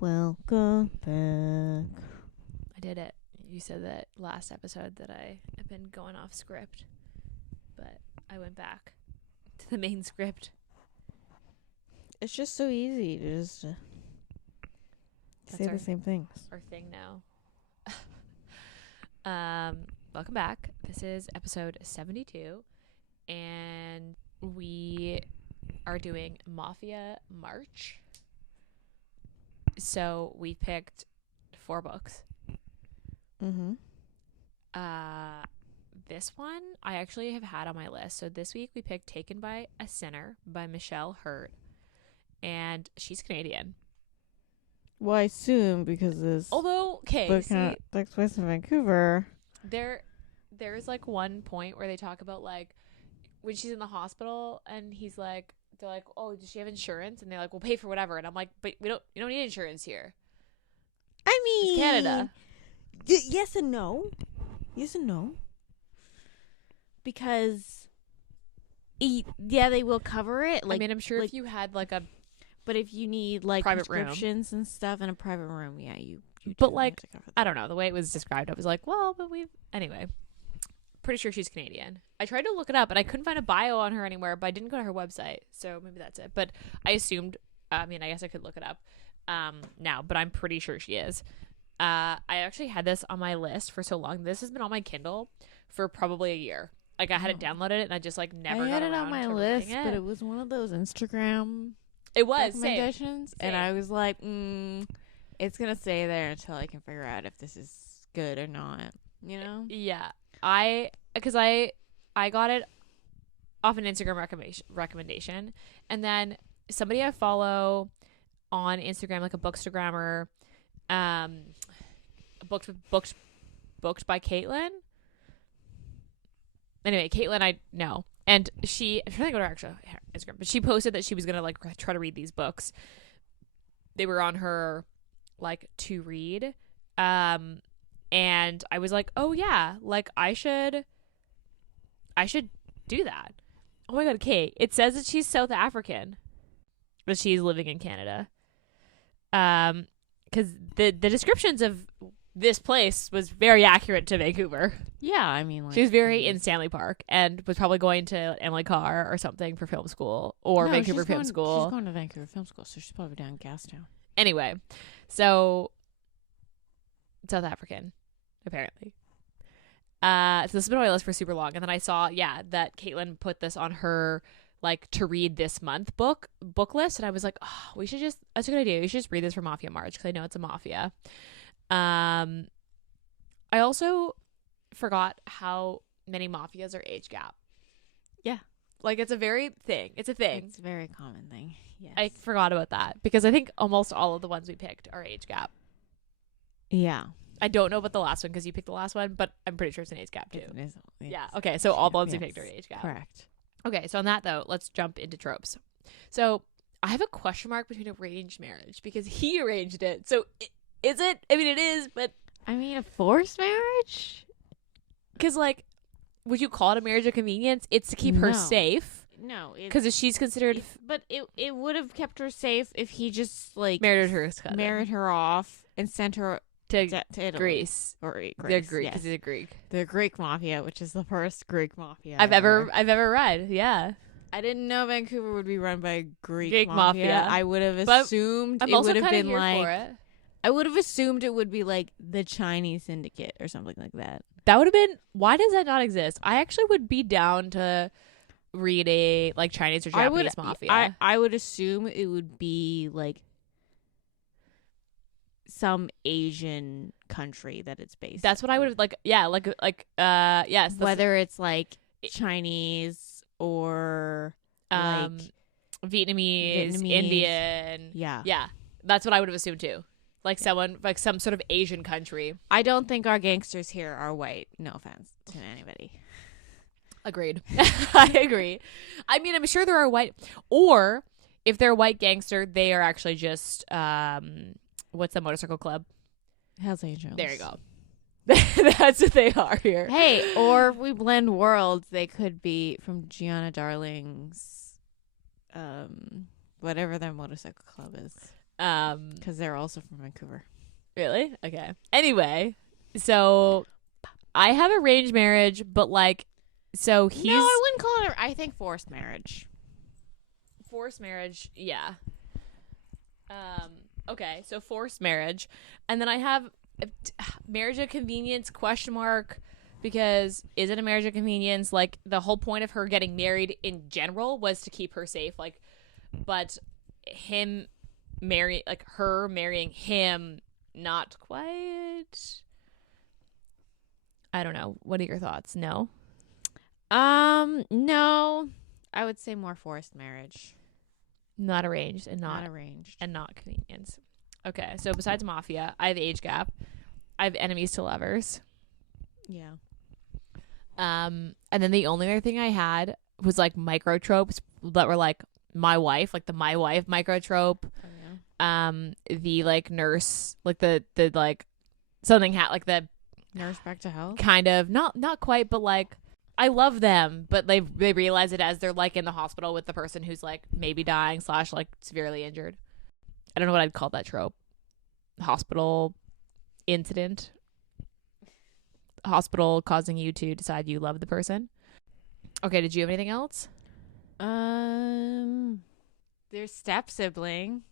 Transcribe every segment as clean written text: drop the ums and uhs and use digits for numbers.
Welcome back. I did it. You said that last episode that I have been going off script, but I went back to the main script. It's just so easy to just say the same things. Our thing now. Welcome back. This is episode 72, and we are doing Mafia March. So we picked 4 books. Mm-hmm. This one I actually have had on my list. So this week we picked Taken by a Sinner by Michele, and she's Canadian. Well, I assume because this book takes place in Vancouver. There's like one point where they talk about like when she's in the hospital and they're like, oh, does she have insurance? And they're like, we'll pay for whatever. And I'm like, but you don't need insurance here. I mean, it's Canada. Yes and no. Because they will cover it. Like, I mean, I'm sure if you had like a, but if you need like private prescriptions and stuff in a private room, yeah, you but like, I don't know, the way it was described, I was like, well, but anyway, pretty sure she's Canadian. I tried to look it up and I couldn't find a bio on her anywhere, but I didn't go to her website, so maybe that's it. But I assumed, I guess I could look it up now, but I'm pretty sure she is. I actually had this on my list for so long. This has been on my Kindle for probably a year. Like, I had it downloaded and I just like never got around to reading it. I had it on my list, but it was one of those Instagram recommendations, and I was like, it's gonna stay there until I can figure out if this is good or not. You know? Yeah, because I got it off an Instagram recommendation, and then somebody I follow on Instagram, like a bookstagrammer, booked by Caitlin. Anyway, Caitlin, I know. And I'm trying to go to her actual Instagram, but she posted that she was going to like try to read these books. They were on her like to read. And I was like, oh yeah, like I should do that. Oh my God, Kate, it says that she's South African, but she's living in Canada. Because the descriptions of this place was very accurate to Vancouver. Yeah, I mean, like, she was very in Stanley Park and was probably going to Emily Carr or something for film school or Vancouver Film School. She's going to Vancouver Film School, so she's probably down in Gastown. Anyway, so South African, apparently. So this has been on my list for super long, and then I saw, that Caitlin put this on her like to read this month book list, and I was like, oh, that's a good idea. We should just read this for Mafia March because I know it's a mafia. I also forgot how many mafias are age gap. Yeah. Like, it's a very thing. It's a thing. It's a very common thing. Yes. I forgot about that because I think almost all of the ones we picked are age gap. Yeah. I don't know about the last one because you picked the last one, but I'm pretty sure it's an age gap too. It is. Yeah. Okay. So all the ones we picked are age gap. Correct. Okay. So on that though, let's jump into tropes. So I have a question mark between arranged marriage because he arranged it. So is it? I mean, it is, but I mean, a forced marriage? Because, like, would you call it a marriage of convenience? It's to keep her safe. No. Because she's considered... But it would have kept her safe if he just, like... Married her off and sent her to Italy. Greece. Or Greece, they're Greek, yes. because he's a Greek. The Greek Mafia, which is the first Greek Mafia I've ever read, yeah. I didn't know Vancouver would be run by a Greek Mafia. I would have assumed it would have been like... For it. I would have assumed it would be like the Chinese syndicate or something like that. That would have been... Why does that not exist? I actually would be down to read a like Chinese or Japanese mafia. I would assume it would be like some Asian country that it's based. That's what I would have like. Yeah, yes. Whether it's like Chinese or like Vietnamese, Indian. Yeah. That's what I would have assumed too. Like someone, like some sort of Asian country. I don't think our gangsters here are white. No offense to anybody. Agreed. I agree. I mean, I'm sure there are white, or if they're a white gangster, they are actually just, what's the motorcycle club? Hells Angels. There you go. That's what they are here. Hey, or if we blend worlds, they could be from Gianna Darling's, whatever their motorcycle club is. Because they're also from Vancouver. Really? Okay. Anyway, so I have arranged marriage, but like, so he's No, I wouldn't call it. I think forced marriage. forced marriage. Yeah. Okay, so forced marriage, and then I have marriage of convenience question mark, because is it a marriage of convenience? Like, the whole point of her getting married in general was to keep her safe, like, but him her marrying him, not quite. I don't know. What are your thoughts? No. No, I would say more forced marriage, Not arranged and not not arranged. and not convenience. Okay, so besides Mafia, I have age gap. I have enemies to lovers. Yeah. And then the only other thing I had was like micro tropes that were like my wife, like the my wife micro trope. Oh, yeah. The like nurse, like the like something like the Nurse back to health. kind of not quite, but like I love them, but they realize it as they're like in the hospital with the person who's like maybe dying / like severely injured. I don't know what I'd call that trope. Hospital incident. Hospital causing you to decide you love the person. Okay, did you have anything else? Their step sibling.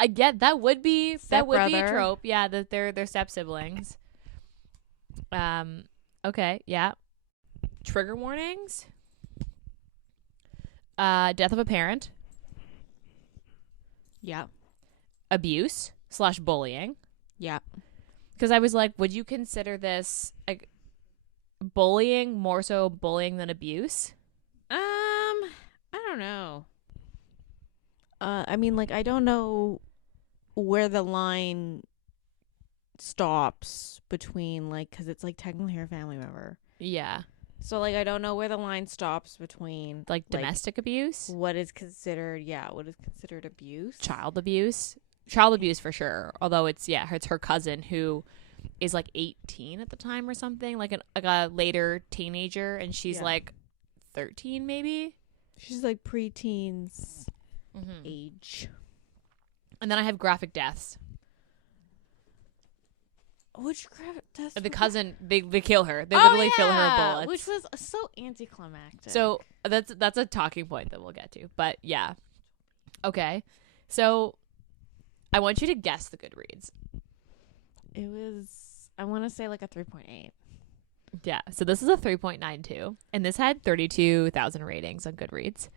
I get that would be a Stepbrother. trope. Yeah, that they're step siblings. Okay, yeah. Trigger warnings. Death of a parent. Yeah. Abuse / bullying. Yeah. Because I was like, would you consider this like bullying, more so bullying than abuse? I don't know. I mean, like, I don't know where the line stops between, like, because it's like technically her family member. Yeah. So, like, I don't know where the line stops between Like domestic abuse, what is considered abuse. child abuse for sure. Although it's her cousin who is like 18 at the time or something, like a later teenager, and she's like 13 maybe. She's like preteens Mm-hmm. age. And then I have graphic deaths. Which graphic deaths? The cousin, they kill her. They literally fill her with bullets. Which was so anticlimactic. So that's a talking point that we'll get to. But yeah. Okay. So I want you to guess the Goodreads. it was, I want to say like a 3.8. Yeah. So this is a 3.92. And this had 32,000 ratings on Goodreads.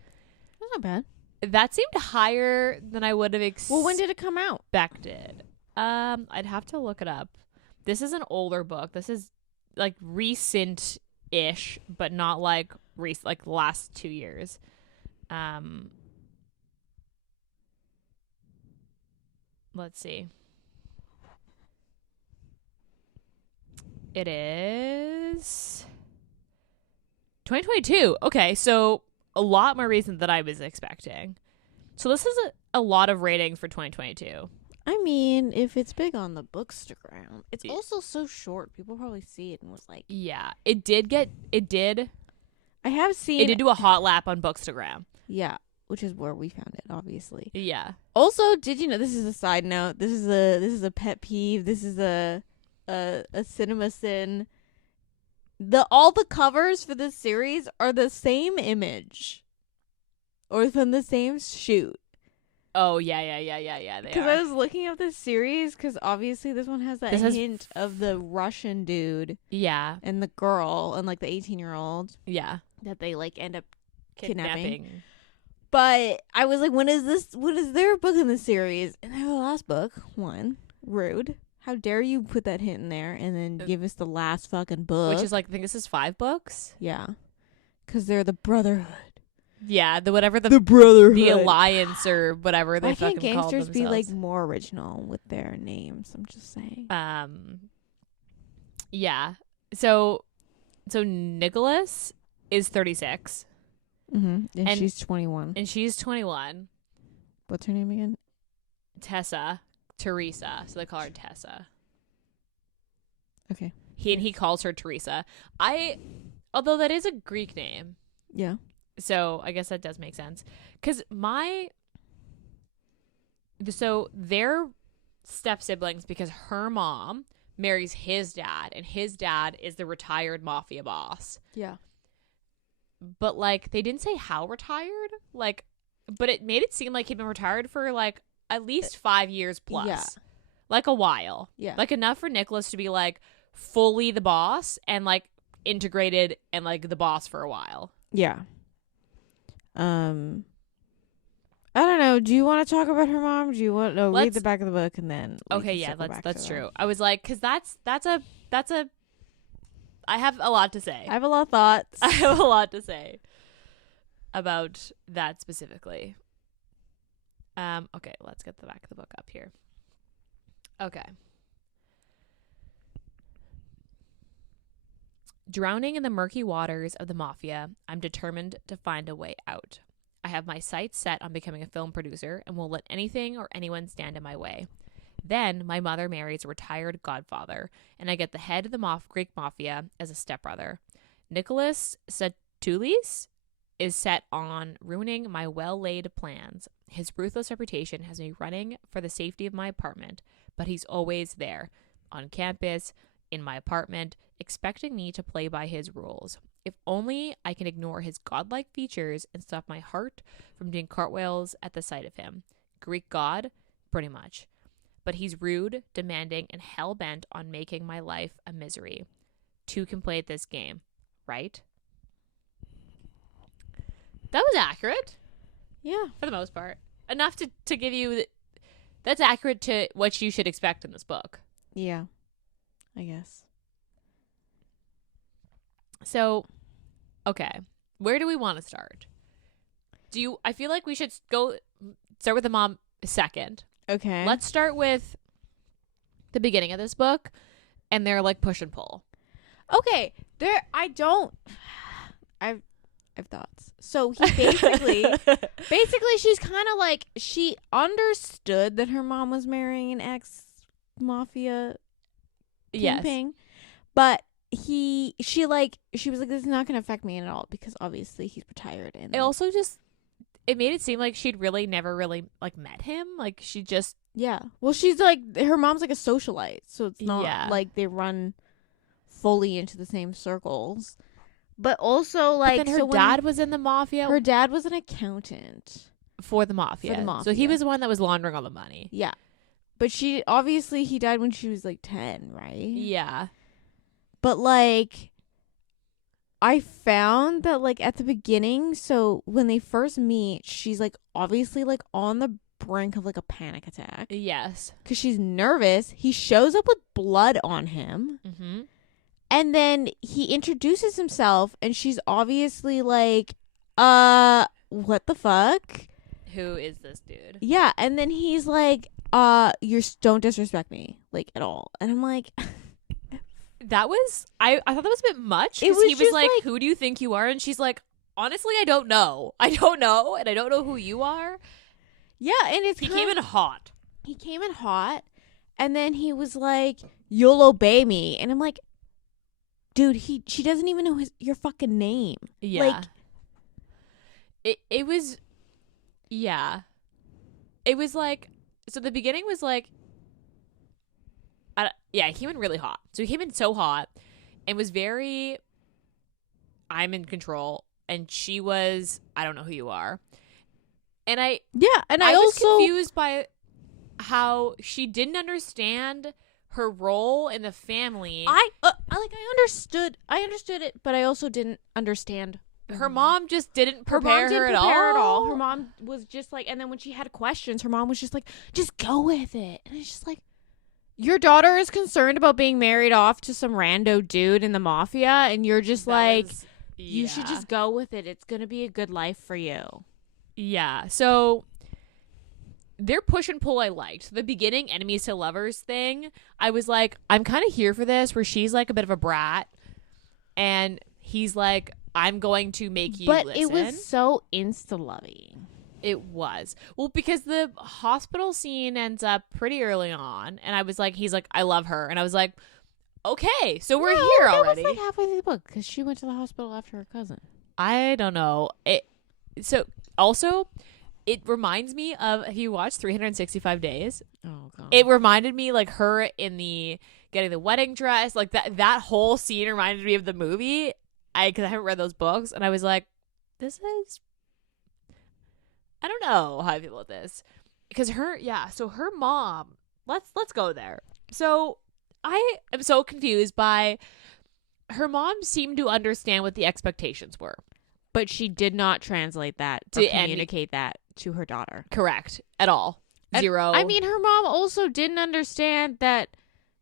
That's not bad. That seemed higher than I would have expected. Well, when did it come out? I'd have to look it up. This is an older book. This is like recent-ish, but not like like the last 2 years. Let's see. It is 2022. Okay, so a lot more recent than I was expecting. So this is a lot of ratings for 2022. I mean, if it's big on the Bookstagram, it's also so short. People probably see it and was like, Yeah, it did. I have seen It did do a hot lap on Bookstagram. Yeah, which is where we found it, obviously. Yeah. Also, did you know, this is a side note, this is a pet peeve, this is a cinema sin. All the covers for this series are the same image or from the same shoot. Oh, yeah. They Because are. I was looking up this series, because obviously this one has that hint of the Russian dude Yeah. and the girl and like the 18-year-old Yeah. that they like end up kidnapping. Kidnapping. But I was like, when is there a book in this series? And the last book, rude. How dare you put that hint in there and then give us the last fucking book? Which is like, I think this is 5 books. Yeah. Because they're the Brotherhood. Yeah, the Brotherhood. the Alliance or whatever they Why fucking can't called gangsters themselves. be like more original with their names? I'm just saying. Yeah. So Nicholas is 36. Mm-hmm. And she's 21. And she's 21. What's her name again? Teresa. So they call her Tessa. Okay. He calls her Teresa. Although that is a Greek name. Yeah. So I guess that does make sense. Because So they're step siblings because her mom marries his dad, and his dad is the retired mafia boss. Yeah. But like they didn't say how retired, like, but it made it seem like he'd been retired for like at least 5 years plus. Yeah. Like a while. Yeah. Like enough for Nicholas to be like fully the boss and like integrated and like the boss for a while. Yeah. I don't know. Do you want to talk about her mom? Do you want to read the back of the book and then? Okay, yeah, that's true. I was like, because that's a. I have a lot to say. I have a lot of thoughts. I have a lot to say about that specifically. Okay, let's get the back of the book up here. Okay. Drowning in the murky waters of the mafia, I'm determined to find a way out. I have my sights set on becoming a film producer and won't let anything or anyone stand in my way. Then my mother marries a retired godfather, and I get the head of the Greek mafia as a stepbrother. Nicholas Satoulis is set on ruining my well-laid plans. His ruthless reputation has me running for the safety of my apartment, but he's always there, on campus, in my apartment, expecting me to play by his rules. If only I can ignore his godlike features and stop my heart from doing cartwheels at the sight of him. Greek god? Pretty much. But he's rude, demanding, and hell-bent on making my life a misery. Two can play at this game, right? That was accurate. Yeah. For the most part. Enough to give you... That's accurate to what you should expect in this book. Yeah. I guess. So, okay. Where do we want to start? I feel like we should start with the mom second. Okay. Let's start with the beginning of this book and their like push and pull. Okay. I've thoughts. So he basically she's kind of like, she understood that her mom was marrying an ex mafia kingpin, but she was like, this is not going to affect me at all because obviously he's retired. And it also just, it made it seem like she'd really never really like met him. Like she just, yeah. Well, she's like, her mom's like a socialite, so it's not like they run fully into the same circles. But also, like, but then her dad was in the mafia. Her dad was an accountant for the mafia. So he was the one that was laundering all the money. Yeah. But he died when she was like 10, right? Yeah. But like, I found that like at the beginning, so when they first meet, she's like obviously like on the brink of like a panic attack. Yes. Because she's nervous. He shows up with blood on him. Mm-hmm. And then he introduces himself and she's obviously like, what the fuck? Who is this dude? Yeah. And then he's like, don't disrespect me, like, at all. And I'm like... That was, I thought that was a bit much. Because he was like, who do you think you are? And she's like, honestly, I don't know. I don't know. And I don't know who you are. Yeah. And he came in hot. He came in hot. And then he was like, you'll obey me. And I'm like, dude, she doesn't even know your fucking name. Yeah. Like, it was, yeah. It was like, so the beginning was like, yeah, he came in really hot. So he came in so hot and was very, I'm in control. And she was, I don't know who you are. And I was confused by how she didn't understand her role in the family. I understood it, but I also didn't understand. Her mom just didn't prepare her at all. Her mom was just like, and then when she had questions, her mom was just like, just go with it. And it's just like, your daughter is concerned about being married off to some rando dude in the mafia, and you're just you should just go with it. It's going to be a good life for you. Yeah. So their push and pull I liked. The beginning enemies to lovers thing, I was like, I'm kind of here for this, where she's like a bit of a brat, and he's like, I'm going to make you listen. It was so insta-loving. It was. Well, because the hospital scene ends up pretty early on, and I was like, he's like, I love her. And I was like, okay, so we're here already. That was like halfway through the book, because she went to the hospital after her cousin. I don't know. So, also, it reminds me of, have you watched 365 Days? Oh god. It reminded me like her in the getting the wedding dress, like that whole scene reminded me of the movie. Because I haven't read those books, and I was like, this is, I don't know how I feel about this. Because so her mom, let's go there. So I am so confused by, her mom seemed to understand what the expectations were. But she did not translate that to communicate that to her daughter. Correct. At all. Zero. I mean, her mom also didn't understand that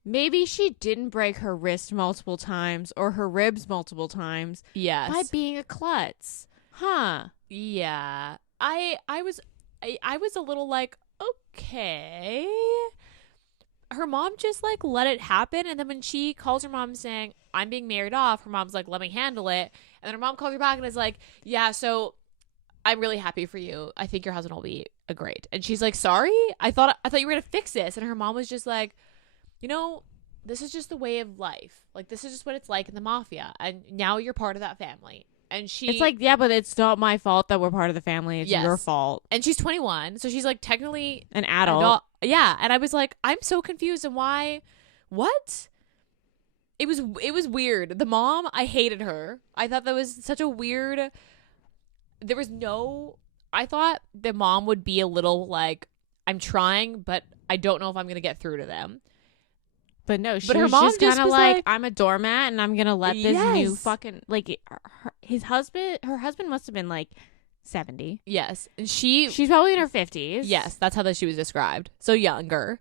maybe she didn't break her wrist multiple times or her ribs multiple times yes. by being a klutz. Huh. Yeah. I was a little like, okay. Her mom just like let it happen, and then when she calls her mom saying, I'm being married off, her mom's like, let me handle it. And then her mom calls her back and is like, yeah, so I'm really happy for you. I think your husband will be great. And she's like, sorry? I thought you were gonna fix this. And her mom was just like, this is just the way of life. Like, this is just what it's like in the mafia. And now you're part of that family. And it's like, yeah, but it's not my fault that we're part of the family. It's your fault. And she's 21, so she's like technically an adult. Yeah. And I was like, I'm so confused. And why? What? It was weird. The mom, I hated her. I thought that was such a weird. I thought the mom would be a little like, I'm trying, but I don't know if I'm gonna get through to them. But no, her mom just kind of like, I'm a doormat, and I'm gonna let this new fucking like her husband must have been like 70. Yes, and she's probably in her 50s. Yes, that's how she was described. So younger,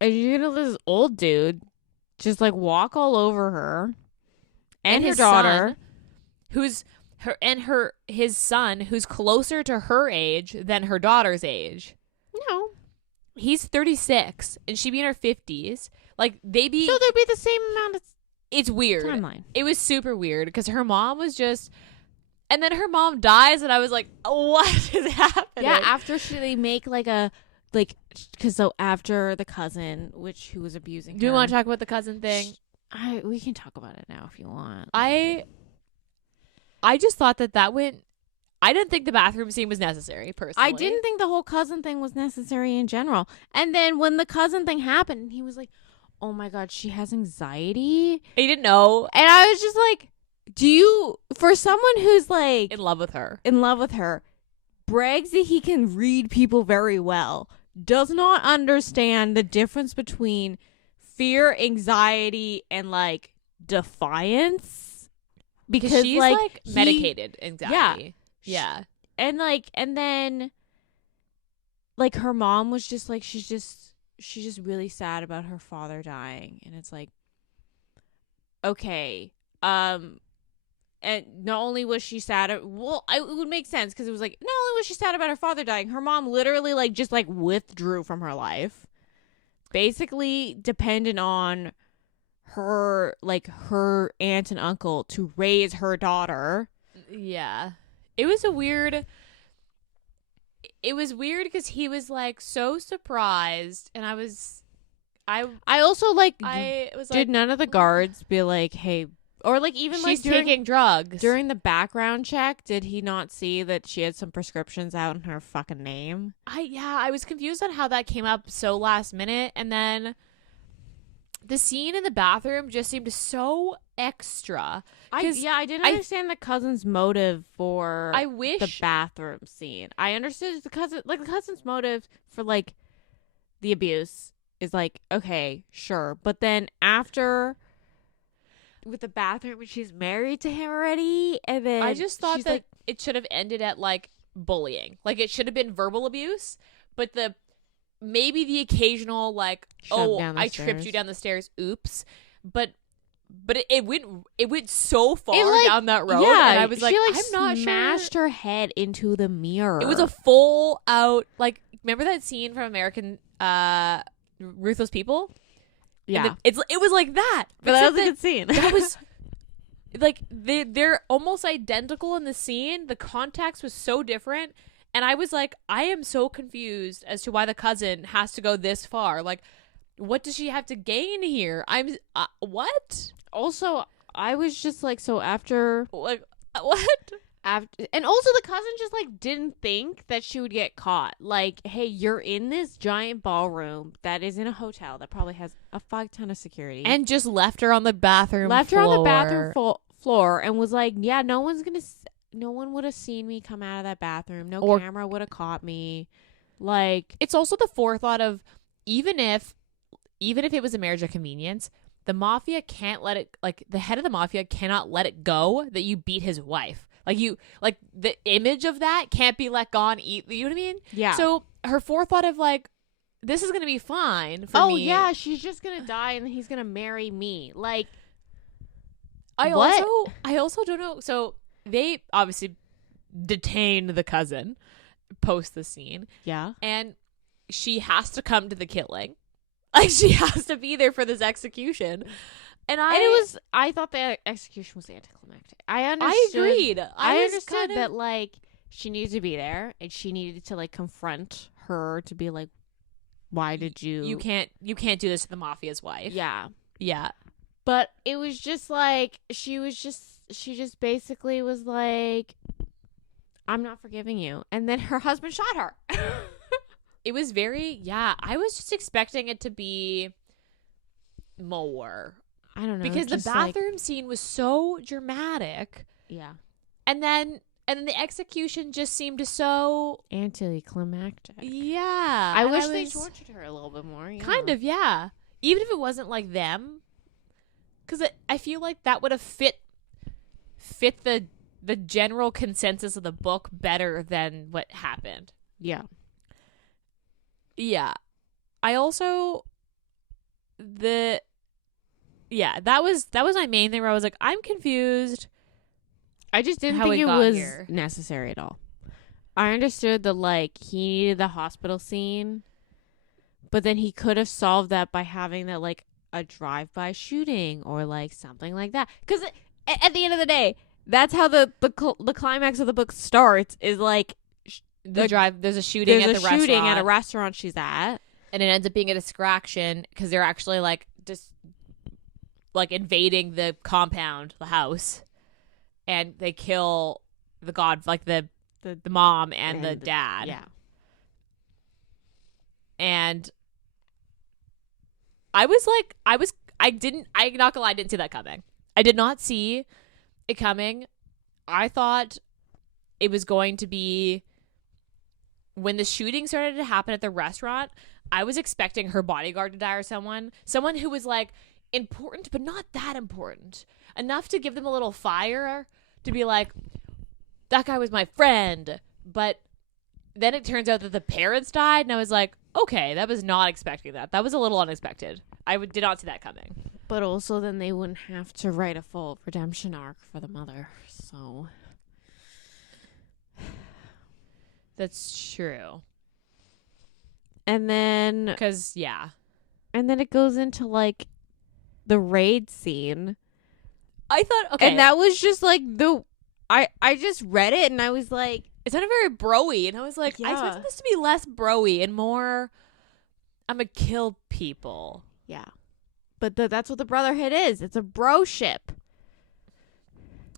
and you're gonna let this old dude just like walk all over her and her daughter, his son, who's closer to her age than her daughter's age. No, he's 36, and she'd be in her 50s. Like, so there'd be the same amount of it's weird timeline. It was super weird because her mom was just, and then her mom dies, and I was like, what is happening? Yeah, after they make because after the cousin, who was abusing her. Do you want to talk about the cousin thing? We can talk about it now if you want. I just thought that went. I didn't think the bathroom scene was necessary, personally. I didn't think the whole cousin thing was necessary in general. And then when the cousin thing happened, he was like, oh my god, she has anxiety. He didn't know. And I was just like, for someone who's like in love with her, brags that he can read people very well, does not understand the difference between fear, anxiety, and like defiance, because she's like medicated anxiety. Yeah. And then like her mom was just like, she's just really sad about her father dying, and it's like, okay, and not only was she sad, it would make sense because it was like, not only was she sad about her father dying, her mom literally like just like withdrew from her life, basically dependent on her aunt and uncle to raise her daughter. Yeah, it was weird because he was like so surprised, and I also like, did none of the guards be like, hey, or like even she's like taking drugs during the background check, did he not see that she had some prescriptions out in her fucking name? I was confused on how that came up so last minute, and then the scene in the bathroom just seemed so extra. I didn't understand the cousin's motive for the bathroom scene. I understood the cousin's motive for like the abuse is like, okay, sure, but then after with the bathroom, when she's married to him already, and then I just thought that it should have ended at like bullying. Like, it should have been verbal abuse, but maybe the occasional like, I tripped you down the stairs, oops, but it went so far down that road, and I was like, I'm not sure. Smashed her head into the mirror. It was a full out, like, remember that scene from American Ruthless People? Yeah, it was like that, but that was a good scene. That was like they're almost identical in the scene. The context was so different, and I was like, I am so confused as to why the cousin has to go this far. Like, what does she have to gain here? I'm what? Also, I was just like, so after like what? after, and also the cousin just like didn't think that she would get caught. Like, hey, you're in this giant ballroom that is in a hotel that probably has a fuck ton of security, And just left her on the bathroom floor and was like, yeah, no one would have seen me come out of that bathroom. No Or- camera would have caught me. Like, It's also the forethought of even if it was a marriage of convenience, the mafia can't let it, like the head of the mafia cannot let it go that you beat his wife. Like the image of that can't be let go on. You know what I mean? yeah. So her forethought of like, this is gonna be fine for me. Oh yeah, she's just gonna die and he's gonna marry me. Like, I what? also don't know. So they obviously detained the cousin post the scene, yeah. and she has to come to the killing. Like she has to be there for this execution. And I thought the execution was anticlimactic. I agreed. I was understood kind of- that like she needed to be there and she needed to like confront her to be like, why did you? You can't do this to the mafia's wife. Yeah. Yeah. But it was just like she just basically was like, I'm not forgiving you, and then her husband shot her. It was very I was just expecting it to be more. I don't know, Because the just like- bathroom scene was so dramatic. yeah, And then the execution just seemed so anticlimactic. yeah. I and wish was they tortured her a little bit more. Yeah. kind of even if it wasn't like them, because I feel like that would have fit the general consensus of the book better than what happened. Yeah. Yeah. I also that was my main thing where I was like, I'm confused. I just didn't How think it it got was here. necessary at all. I understood that like he needed the hospital scene, but then he could have solved that by having that like a drive-by shooting or like something like that. Because at the end of the day, that's how the climax of the book starts. Is like There's a shooting there's at a the shooting restaurant, at a restaurant she's at. and it ends up being a distraction because they're actually like just like invading the compound, the house, and they kill the mom and the dad. Yeah. And I'm not gonna lie, I didn't see that coming. I did not see it coming. I thought it was going to be when the shooting started to happen at the restaurant. I was expecting her bodyguard to die or someone who was like important but not that important enough to give them a little fire to be like, that guy was my friend. But then it turns out that the parents died, and I was like, okay, that was not expecting that. That was a little unexpected. I did not see that coming. But also, then they wouldn't have to write a full redemption arc for the mother. So That's true. and then Because, it goes into like the raid scene. I thought, okay. And that was just like I just read it and I was like, it sounded very bro-y, and I was like, I Yeah. expected this to be less bro-y and more, I'm gonna kill people. yeah. But that's what the Brotherhood is. It's a bro ship.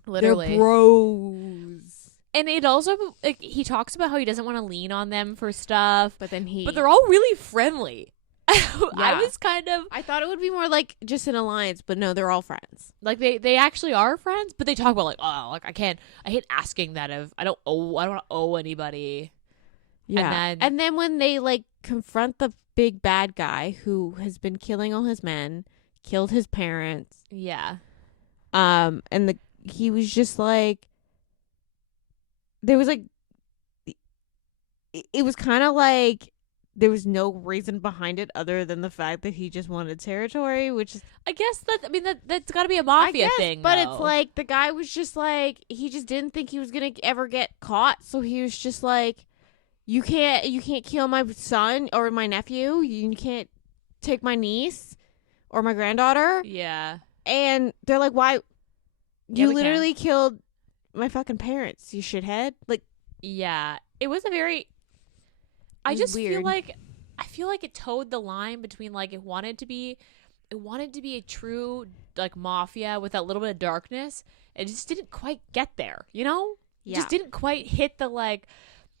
Literally. They're bros. And it also, like, he talks about how he doesn't want to lean on them for stuff, But then but they're all really friendly. I Yeah. was kind of I thought it would be more like just an alliance, but no, they're all friends. like they actually are friends, but they talk about like, oh, like I hate asking that of I don't want to owe anybody. Yeah. And then when they like confront the big bad guy who has been killing all his men, killed his parents, Yeah. and he was just like, there was like, it was kind of like there was no reason behind it other than the fact that he just wanted territory, which is, I guess that's got to be a mafia I guess, thing. but though. it's like the guy was just like, he just didn't think he was gonna ever get caught, so he was just like, you can't kill my son or my nephew, you can't take my niece or my granddaughter. Yeah. And they're like, why? Yeah, You we literally killed my fucking parents, you shithead. Like, Yeah. It was a very. I was just weird. feel like it towed the line between like it wanted to be a true like mafia with that little bit of darkness. It just didn't quite get there, you know? just didn't quite hit the like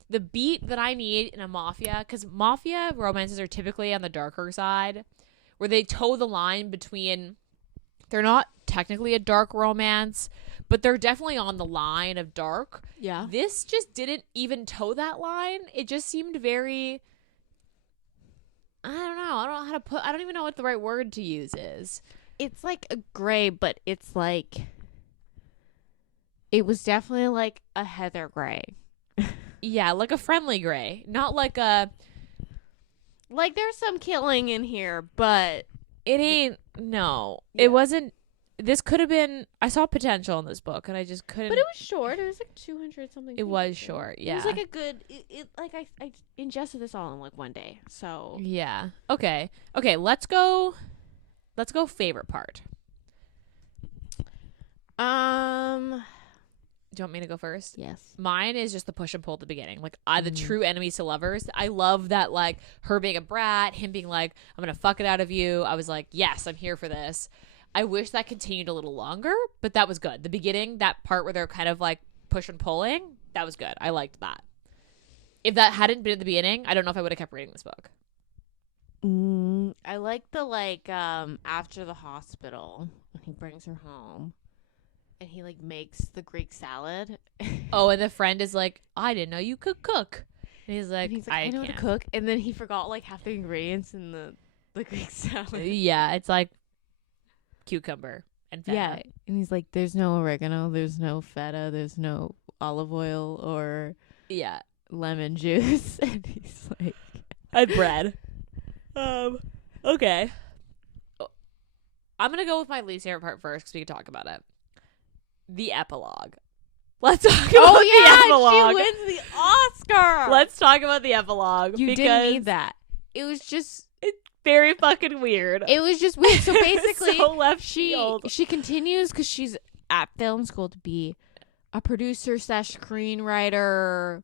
the beat that I need in a mafia, because mafia romances are typically on the darker side, where they toe the line between, they're not technically a dark romance, but they're definitely on the line of dark. Yeah. This just didn't even toe that line. It just seemed very, I don't know. I don't know how to put, I don't even know what the right word to use is. It's like a gray, but it's like, it was definitely like a heather gray. Yeah, like a friendly gray, not like a, Like there's some killing in here, but it ain't, no. Yeah. It wasn't, this could have been, I saw potential in this book and I just couldn't. But it was short. It was like 200 something. It was short, yeah. It was like a good. It like I ingested this all in like one day. So Yeah. Okay. Okay. Let's go. Let's go. Favorite part. Do you want me to go first? Yes. Mine is just the push and pull at the beginning. Like, the true enemies to lovers. I love that, like, her being a brat, him being like, I'm going to fuck it out of you. I was like, yes, I'm here for this. I wish that continued a little longer, but that was good. The beginning, that part where they're kind of, like, push and pulling, that was good. I liked that. If that hadn't been at the beginning, I don't know if I would have kept reading this book. I like the, like, after the hospital, when he brings her home. And he, like, makes the Greek salad. Oh, and the friend is like, I didn't know you could cook. And he's like, I know how to cook. And then he forgot, like, half the ingredients in the Greek salad. Yeah, it's like cucumber and feta. Yeah. And he's like, there's no oregano, there's no feta, there's no olive oil or Yeah. lemon juice. And he's like... And bread. Okay. I'm going to go with my least favorite part first because we can talk about it. The epilogue. Let's talk about the epilogue. She wins the Oscar. Let's talk about the epilogue. You because didn't need that. It was just... It's very fucking weird. It was just weird. So basically, so left field. she continues because she's at film school to be a producer / screenwriter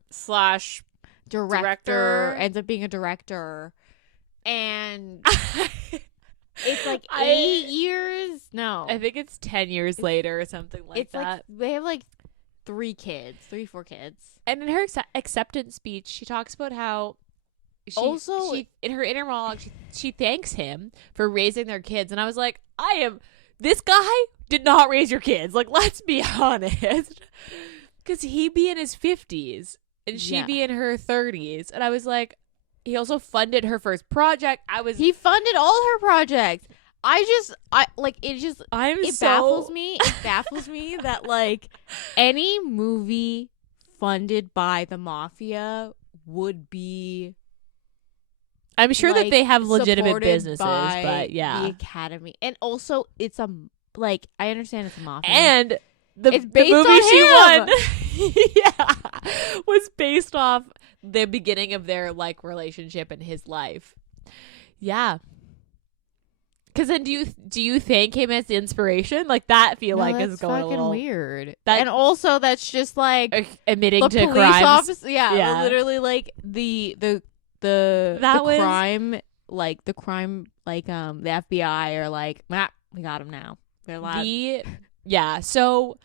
/ director. Ends up being a director. And... It's like 8 years? No. I think it's 10 years later or something like that. Like, they have like 4 kids. And in her acceptance speech, she talks about how she in her inner monologue, she thanks him for raising their kids. And I was like, this guy did not raise your kids. Like, let's be honest. Because he'd be in his 50s and she'd be in her 30s. And I was like, he also funded her first project. He funded all her projects. It baffles me. It baffles me that like any movie funded by the mafia would be. I'm sure that they have legitimate businesses, but yeah, the Academy, and also it's I understand it's a mafia, and it's the movie on she won, yeah, was based off the beginning of their like relationship in his life. Yeah. Because then do you thank him as inspiration? Like that feel like is going a little weird. And also that's just like admitting the to police crimes. Officer, yeah, literally like the crime like the FBI are like, we got him now. They're alive. Yeah. So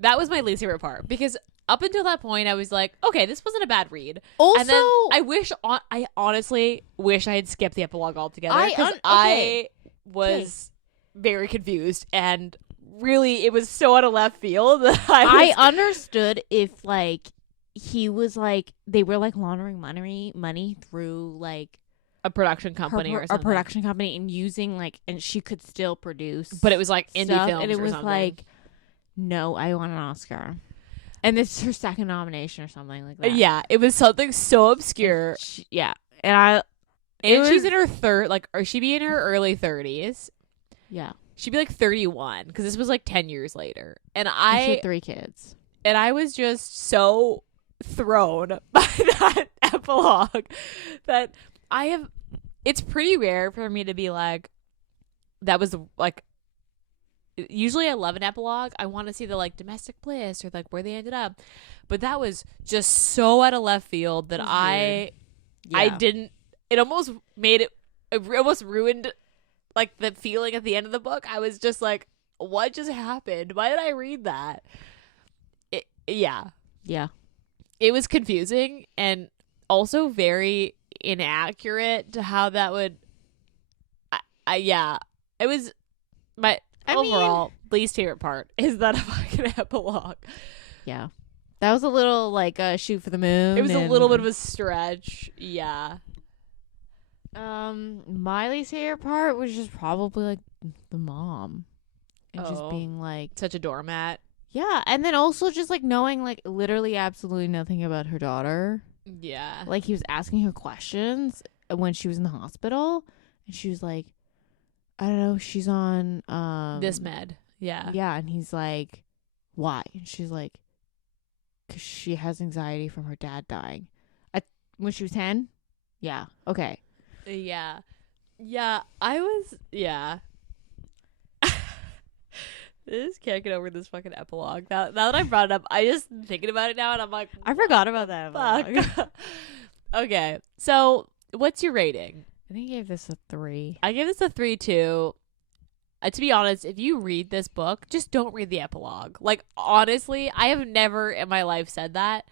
that was my least favorite part because up until that point, I was like, okay, this wasn't a bad read. Also, and then I honestly wish I had skipped the epilogue altogether because I was very confused and really it was so out of left field that I understood if like he was like they were like laundering money through like a production company or something. A production company and using like and she could still produce, but it was like indie films and it was something. Like, no, I want an Oscar. And this is her second nomination or something like that. Yeah, it was something so obscure. And she's in her or she'd be in her early 30s. Yeah. She'd be like 31 because this was like 10 years later. And she had 3 kids. And I was just so thrown by that epilogue that it's pretty rare for me to be like, that was like, usually I love an epilogue. I want to see the like domestic bliss or like where they ended up, but that was just so out of left field that I didn't. It almost made it almost ruined like the feeling at the end of the book. I was just like, what just happened? Why did I read that? Yeah. Yeah. It was confusing and also very inaccurate to how that would. Yeah, it was my overall least favorite part is that fucking epilogue. Yeah. That was a little like a shoot for the moon. It was a little bit of a stretch. Yeah. My least favorite part was just probably like the mom. And just being like such a doormat. Yeah, and then also just like knowing like literally absolutely nothing about her daughter. Yeah. Like he was asking her questions when she was in the hospital and she was like, I don't know, she's on this med. Yeah. Yeah, and he's like, why? And she's like, because she has anxiety from her dad dying. When she was 10? Yeah. Okay. Yeah. Yeah. I was. Yeah. I just can't get over this fucking epilogue. Now that I brought it up, I just thinking about it now and I'm like, I forgot about that fuck. Okay. So, what's your rating? I think I gave this a 3. I gave this a 3 too. To be honest, if you read this book, just don't read the epilogue. Like, honestly, I have never in my life said that.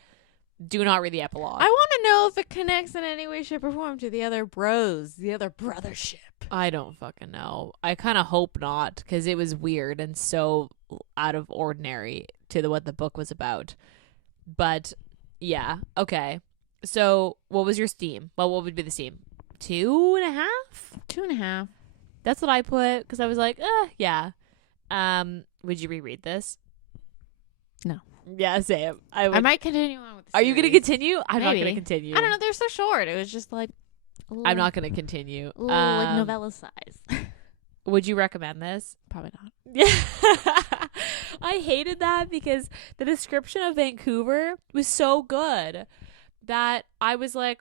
Do not read the epilogue. I want to know if it connects in any way, shape, or form to the other bros, the other brothership. I don't fucking know. I kind of hope not, because it was weird and so out of ordinary to what the book was about. But, yeah. Okay. So, what was your Steam? Well, what would be the Steam? 2.5? 2.5. That's what I put, because I was like, yeah. Would you reread this? No. Yeah, same. I might continue on with the Are you going to continue? I'm not Maybe. going to continue. I don't know. They're so short. It was just like... I'm not going to continue. Like novella size. Would you recommend this? Probably not. Yeah. I hated that because the description of Vancouver was so good that I was like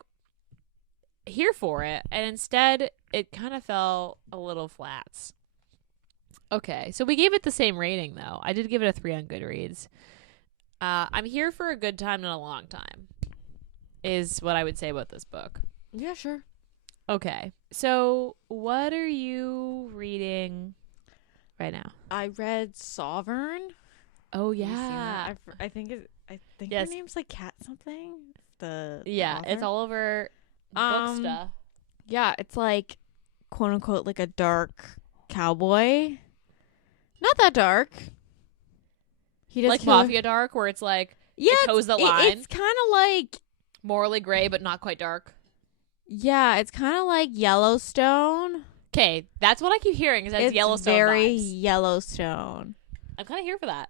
here for it. And instead, it kind of fell a little flats. Okay. So we gave it the same rating, though. I did give it a 3 on Goodreads. I'm here for a good time, not a long time, is what I would say about this book. Yeah, sure. Okay. So what are you reading right now? I read Sovereign. Oh, yeah. I think Yes. her name's like Cat something. The It's all over book stuff. Yeah, it's like quote unquote like a dark cowboy. Not that dark. He does Like Mafia Dark, where it's like it toes the line. It's kind of like morally gray, but not quite dark. Yeah, it's kind of like Yellowstone. Okay, that's what I keep hearing. Is that it's Yellowstone very vibes. Yellowstone. I'm kind of here for that.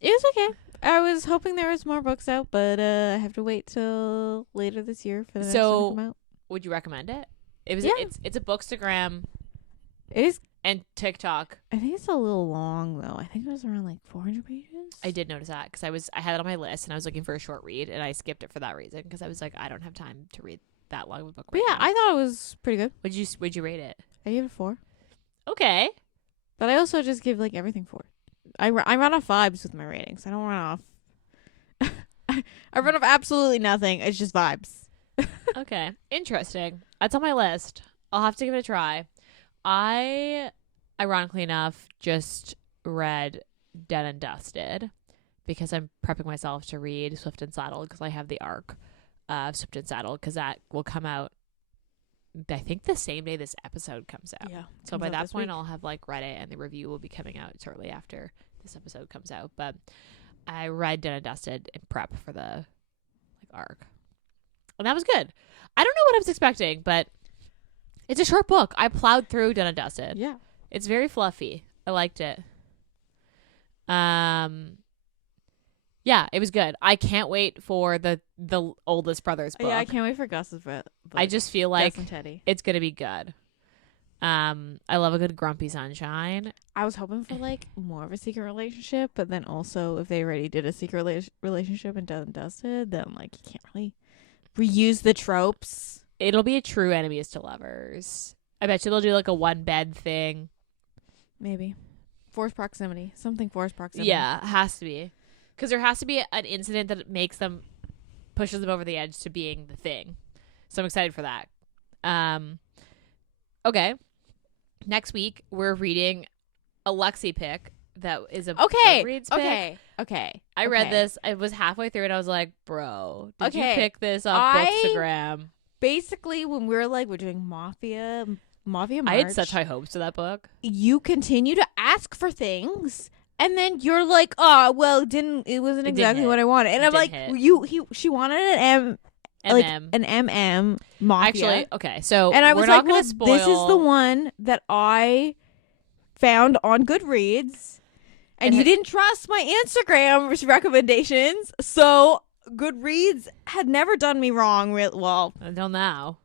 It was okay. I was hoping there was more books out, but I have to wait till later this year for the next one to come out. Would you recommend it? It was. Yeah. It's a Bookstagram. It is. And TikTok. I think it's a little long though. I think it was around like 400 pages. I did notice that because I had it on my list and I was looking for a short read and I skipped it for that reason because I was like, I don't have time to read that long of a book. But yeah, I thought it was pretty good. Would you rate it? I gave it 4. Okay. But I also just give like everything 4. I run off vibes with my ratings. I don't run off. I run off absolutely nothing. It's just vibes. Okay. Interesting. That's on my list. I'll have to give it a try. I, ironically enough, just read Dead and Dusted because I'm prepping myself to read Swift and Saddle because I have the arc of Swift and Saddle because that will come out, I think, the same day this episode comes out. Yeah. So by that point, I'll have like read it and the review will be coming out shortly after this episode comes out. But I read Dead and Dusted in prep for the like arc. And that was good. I don't know what I was expecting, but it's a short book. I plowed through Dead and Dusted. Yeah. It's very fluffy. I liked it. Yeah, it was good. I can't wait for the oldest brothers book. Yeah, I can't wait for Gus's book. I just feel like Gus and Teddy. it's gonna be good. I love a good Grumpy Sunshine. I was hoping for like more of a secret relationship, but then also if they already did a secret relationship and Dead and Dusted, then like you can't really reuse the tropes. It'll be a true enemies to lovers. I bet you they'll do like a one bed thing. Maybe. Forced proximity. Something forced proximity. Yeah, it has to be. Because there has to be an incident that pushes them over the edge to being the thing. So I'm excited for that. Okay. Next week, we're reading a Lexi pick that is a Goodreads pick. Okay. Okay. I read this. I was halfway through it. I was like, bro, did you Okay. pick this off Bookstagram? Basically, when we're doing Mafia March, I had such high hopes for that book. You continue to ask for things, and then you're like, "Oh, well, it wasn't exactly what I wanted." And I'm like, she wanted an an MM Mafia. Actually, okay, so and I was like, "Well, spoil. This is the one that I found on Goodreads, and you didn't trust my Instagram recommendations, so Goodreads had never done me wrong. Well, until now."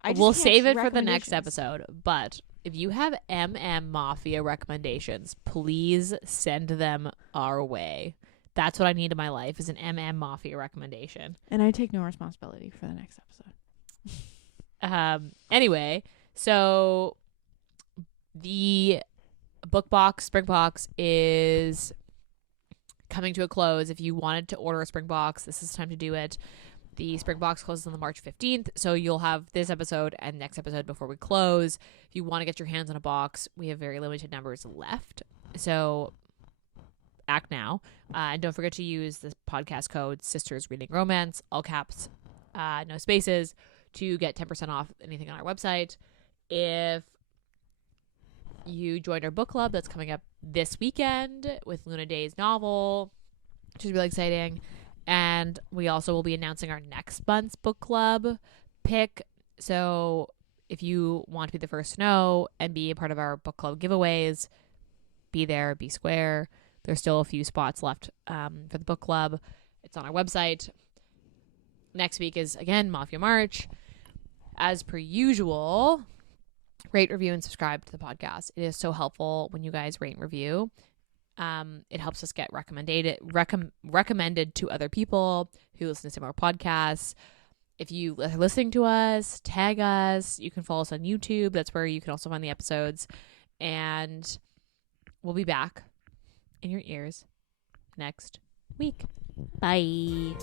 I We'll save it for the next episode. But if you have Mafia recommendations, please send them our way. That's what I need in my life, is an Mafia recommendation. And I take no responsibility for the next episode. Anyway, so the book box, spring box, is coming to a close. If you wanted to order a spring box, this is the time to do it. The spring box closes on the March 15th, so you'll have this episode and next episode before we close. If you want to get your hands on a box, we have very limited numbers left, so act now. And don't forget to use the podcast code Sisters Reading Romance, all caps, no spaces, to get 10% off anything on our website. If you joined our book club that's coming up this weekend with Luna Day's novel, which is really exciting. And we also will be announcing our next month's book club pick. So if you want to be the first to know and be a part of our book club giveaways, be there, be square. There's still a few spots left for the book club. It's on our website. Next week is, again, Mafia March. As per usual, rate, review, and subscribe to the podcast. It is so helpful when you guys rate and review. It helps us get recommended to other people who listen to similar podcasts. If you are listening to us, tag us. You can follow us on YouTube. That's where you can also find the episodes. And we'll be back in your ears next week. Bye.